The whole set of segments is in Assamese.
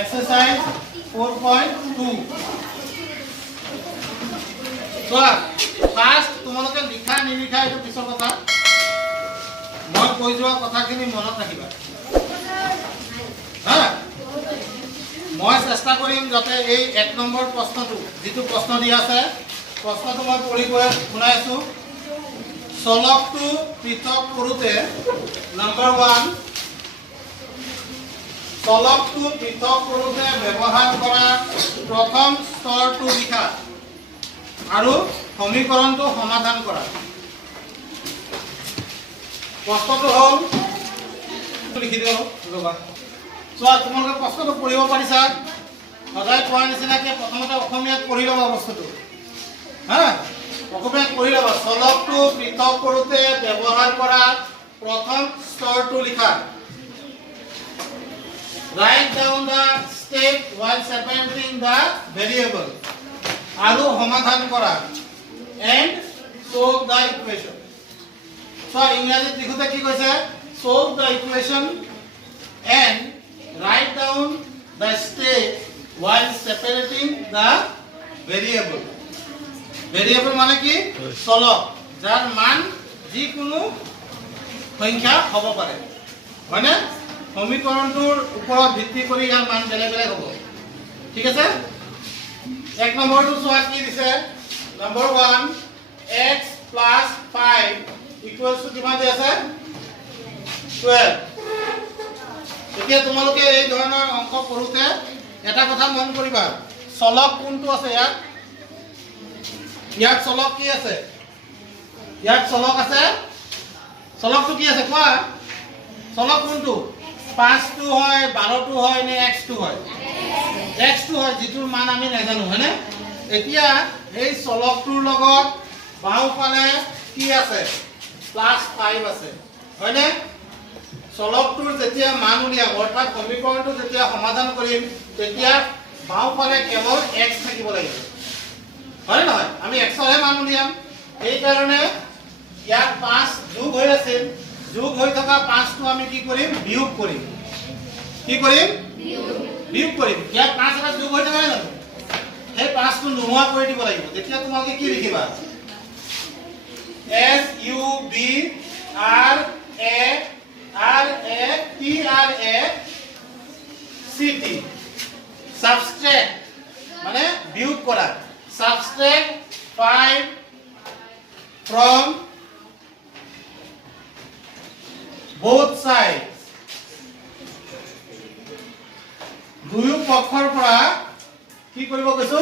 exercise 4.2 চোৱা ফাৰ্ষ্ট তোমালোকে লিখা নিলিখা এইটো পিছৰ কথা মই কৈ যোৱা কথাখিনি মনত ৰাখিবা হা মই চেষ্টা কৰিম যাতে এই 1 নম্বৰ প্ৰশ্নটো যেটো প্ৰশ্ন দিয়া আছে প্ৰশ্নটো মই পঢ়ি গৈ শুনাইছো চলকটো পৃথক কৰোতে নম্বৰ 1 চলকটো পৃথক কৰোতে ব্যৱহাৰ কৰা প্ৰথম স্তৰটো লিখা আৰু সমীকৰণটো সমাধান কৰা প্ৰশ্নটো হ'ল লিখি দিও ৰবা চোৱা তোমালোকে প্ৰশ্নটো পঢ়িব পাৰিছা সদায় কোৱাৰ নিচিনাকৈ প্ৰথমতে অসমীয়াত পঢ়ি ল'বা বস্তুটো হা অসমীয়াত পঢ়ি ল'বা চলকটো পৃথক কৰোতে ব্যৱহাৰ কৰা প্ৰথম স্তৰটো লিখা Write down the step while separating the variable. আৰু সমাধান কৰা and solve the equation. So ইংৰাজীত লিখোতে কি কৈছে solve the equation and write down the step while separating the variable. Variable মানে কি চলক যাৰ মান যিকোনো সংখ্যা হ'ব পাৰে হয়নে সমীকৰণটোৰ ওপৰত ভিত্তি কৰি ইয়াৰ মান বেলেগ বেলেগ হ'ব ঠিক আছে এক নম্বৰটো চোৱা কি দিছে নম্বৰ 1 x + 5 = কিমান দি আছে 12 এতিয়া তোমালোকে এই ধৰণৰ অংক কৰোতে এটা কথা মন কৰিবা চলক কোনটো আছে ইয়াত চলক কি আছে ইয়াত চলক আছে চলকটো কি আছে কোৱা চলক কোনটো 5 টো হয় 12 টো হয় নে x টো হয় x টো হয় যেটোৰ মান আমি নাজানো হয়নে এতিয়া এই চলকটোৰ লগত বাওঁফালে কি আছে +5 আছে হয়নে চলকটোৰ যেতিয়া মান উলিয়াম অৰ্থাৎ সমীকৰণটো যেতিয়া সমাধান কৰিম তেতিয়া বাওঁফালে কেৱল x থাকিব লাগিব হয় নহয় আমি x ৰ মান উলিয়াম এই কাৰণে ইয়াত 5 যোগ হৈ আছে যোগ হৈ থকা 5 টো আমি কি কৰিম বিয়োগ কৰিম কি কৰিম বিয়োগ কৰিম ইয়াত 5 এটা যোগ হৈ থকা নাই জানো এই 5 টো নোহোৱা কৰি দিব লাগিব তেতিয়া তোমালোকে কি লিখিবা S U B R A T R A C T subtract মানে বিয়োগ কৰা subtract 5 from both sides দুয়ো পক্ষৰ পৰা কি কৰিব কৈছো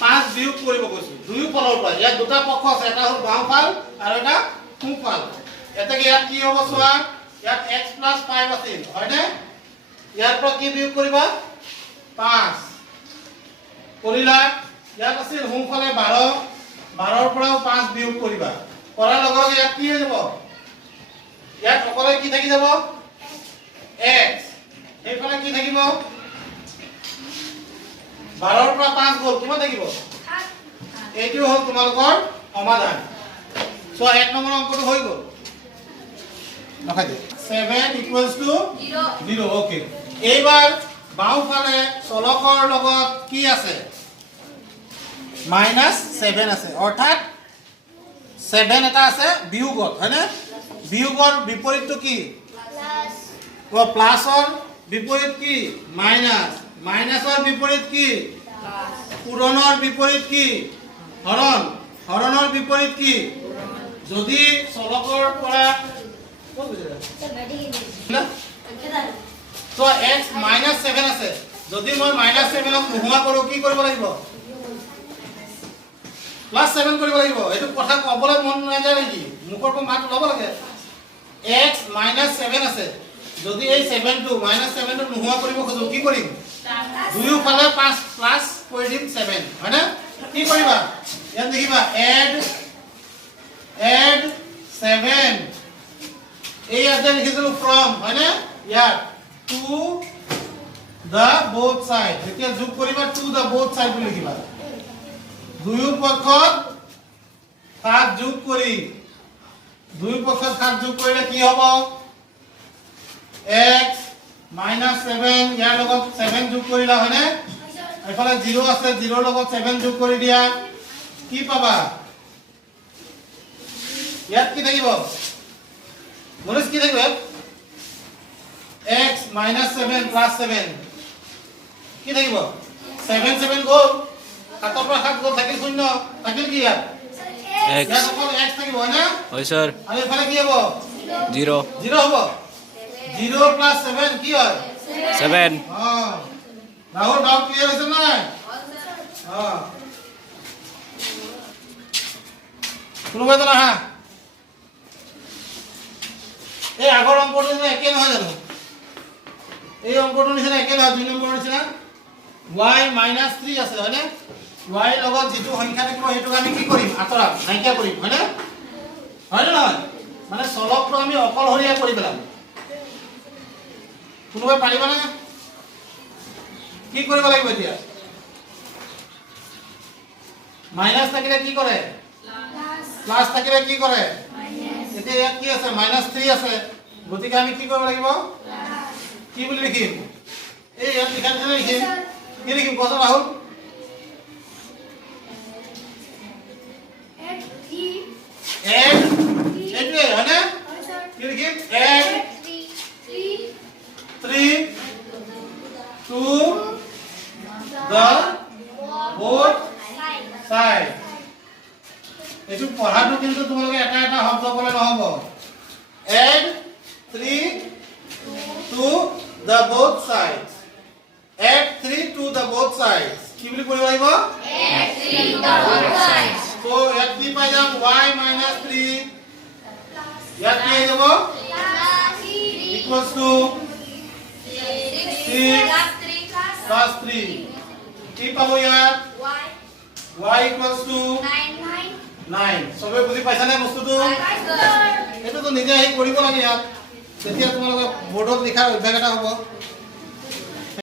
5 বিয়োগ কৰিব কৈছো দুয়ো ফলৰ পৰা ইয়াত দুটা পক্ষ আছে এটা হ'ল বাওঁফাল আৰু এটা সোঁফাল এতেকে ইয়াত কি হ'ব চোৱা ইয়াত x + 5 আছিল হয়নে ইয়াৰ পৰা কি বিয়োগ কৰিবা 5 কৰিলা ইয়াত আছিল সোঁফালে 12 12ৰ পৰাও 5 বিয়োগ কৰিবা কৰাৰ লগে লগে ইয়াত কি হৈ যাব ইয়াত অকলে কি থাকি যাব x এইফালে কি থাকিব 12ৰ পৰা 5 গ'ল কিমান থাকিব এইটো হ'ল তোমালোকৰ সমাধান সো 1 নম্বৰ অংকটো হৈ গ'ল লখাই দে 7 = 0 ওকে এইবাৰ বাওঁফালে চলকৰ লগত কি আছে -7 আছে অৰ্থাৎ 7 এটা আছে বিয়োগত হয়নে বিয়োগৰ বিপৰীতটো কি প্লাসৰ বিপৰীত কি মাইনাস মাইনাসৰ বিপৰীত কি পূৰণৰ বিপৰীত কি হৰণ হৰণৰ বিপৰীত কি যদি চলকৰ পৰা তো x -7 আছে যদি মই -7 ক নোহোৱা কৰো কি কৰিব লাগিব +7 কৰিব লাগিব এটো কথা কবলৈ মন নাযায় নেকি মুখৰ পৰা মাত লব লাগে x -7 আছে যদি এই 7 টো -7 টো নোহোৱা কৰিব খোজো কি কৰিম দুয়ো ফালে 5 প্লাস কৰি দিম 7 হয়নে কি কৰিবা ইয়াত দেখিবা add 7 এই আছে লিখিছিলো from হয়নে ইয়াত to the both side এতিয়া যোগ কৰিবা to the both side বুলি লিখিবা দুয়ো পক্ষত 7 যোগ কৰি দুই পক্ষত 7 যোগ কৰিলে কি হ'ব x মাইনাছ 7 ইয়াৰ লগত 7 যোগ কৰিলা হয়নে এফালে 0 আছে 0 লগত 7 যোগ কৰি দিয়া কি পাবা ইয়াত কি থাকিব মনুষ্য কি থাকিব x minus 7 plus 7 কি থাকিব 7 7 গ'ল 7 পৰা 7 গ'ল থাকিল 0 থাকিল কি ইয়াত x ইয়াত অকল x থাকিব হয়নে হয় স্যার আৰু এফালে কি হ'ব 0 0 হ'ব 0 plus 7 কি হয় 7 রাহুল ডাউট ক্লিয়ার হয়েছে না কোনোবাই জানা হা এই আগৰ অংকটো নিচিনা একে নহয় জানো এই অংকটোৰ নিচিনা একে নহয় 2 নম্বৰৰ নিচিনা y - 3 আছে হয়নে y লগত যেটো সংখ্যা থাকিব হেতুক আমি কি কৰিম আতৰাম নাইকিয়া কৰিম হয়নে হয়নে নহয় মানে চলকটো আমি অকলহৰীয়া কৰি পেলাম কোনোবাই পাৰিবা না কি কৰিব লাগিব এতিয়া মাইনাস থাকিলে কি কৰে প্লাস থাকিলে কি কৰে এতিয়া ইয়াত কি আছে -3 আছে গতিকে আমি কি কৰিব লাগিব কি বুলি লিখিম এই ইয়াত লিখা আছে লিখিম কি লিখিম কত রাহুল এড এডে হয়নে কি লিখিম add 3 to the both side এটু পঢ়াটো কিন্তু তোমালোকে এটা এটা শব্দ ক'লে নহব add 3 to the both sides add 3 to the both sides কি বুলি কৰিব লাগিব add 3 to the both sides so ইয়াত কি পাই যাম y - 3 ইয়াত কি আহিব equals to 6 plus 3 কি পাবো ইয়াত y equals to 9 সবে বুজি পাইছা নে বস্তুটো এটো তো নিজে আহি কৰিব লাগে ইয়াত তেতিয়া তোমালোকে বোৰ্ডত লিখাৰ অভ্যাস এটা হ'ব